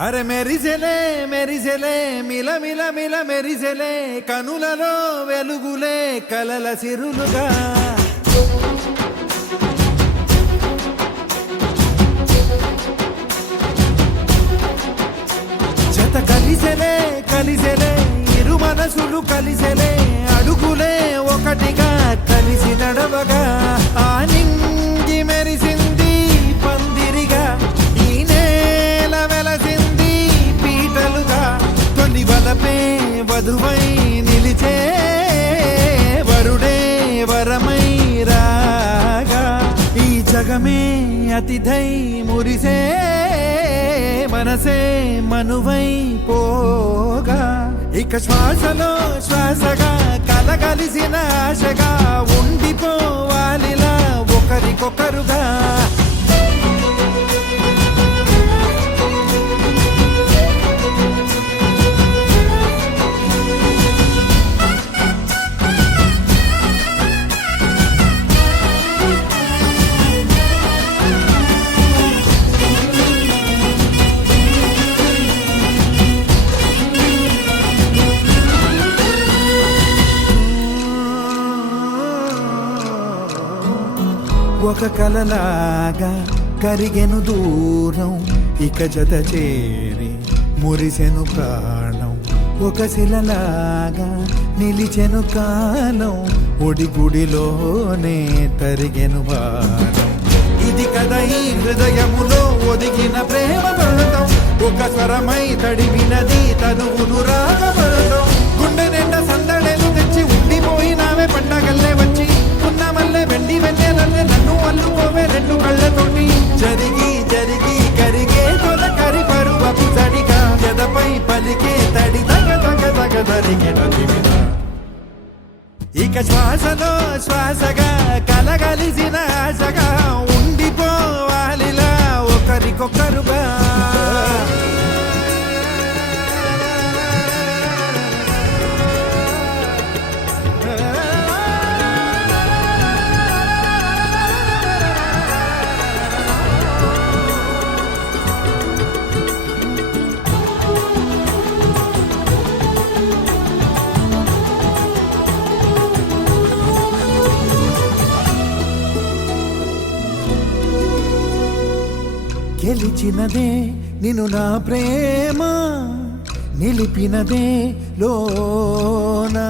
అరే మెరిసెలే మెరిసెలే మిల మిల మిల మెరిసెలే కనులలో వెలుగులే కలల సిరులుగా జత కలిసెలే కలిసెలే ఇరు మనసులు కలిసెలే అడుగులే ఒకటిగా కలిసి నడవగా ఆ నింగి మెరిసింది పందిరిగా ఈ నేల వెలసింది పీటలుగా తొలి వలపే వధువై నిలిచే వరుడే వరమై రాగా ఈ జగమే అతిథై మురిసే మనసే మనువై పోగా ఇక శ్వాసలో శ్వాసగా కలగలిసిన ఆశగా ఉండిపోవాలిలా ఒకరికొకరుగా ఒక కలలాగా కరిగెను దూరం ఇక జత చేరి మురిసెను ప్రాణం ఒక శిలలాగా నిలిచెను కాలం ఒడిగుడిలోనే తరిగెను వారం ఇది కదా ఈ హృదయములో ఒదిగిన ప్రేమ పర్వతం ఒక స్వరమై తడివినది తనువును రాగపడతాం గుండె నిండా సందడేలు తెచ్చి ఉండిపోయినావే పండగల్లే వచ్చి ఉన్న మల్లె వెండి వెన్నెలల్లే నన్ను అల్లుకోవే రెండు కళ్ళతోటి జరిగి జరిగి కరిగే తొలకరి పరువపు తడిగా ఎదపై పలికే తడి తగ తగ తగ తరిగిన దివిన ఇక శ్వాసలో శ్వాసగా కలగలిసిన ఆశగా ఉండిపోవాలిలా ఒకరికొకరుగా గెలిచినదే నిన్ను నా ప్రేమ నిలిపినదే లోనా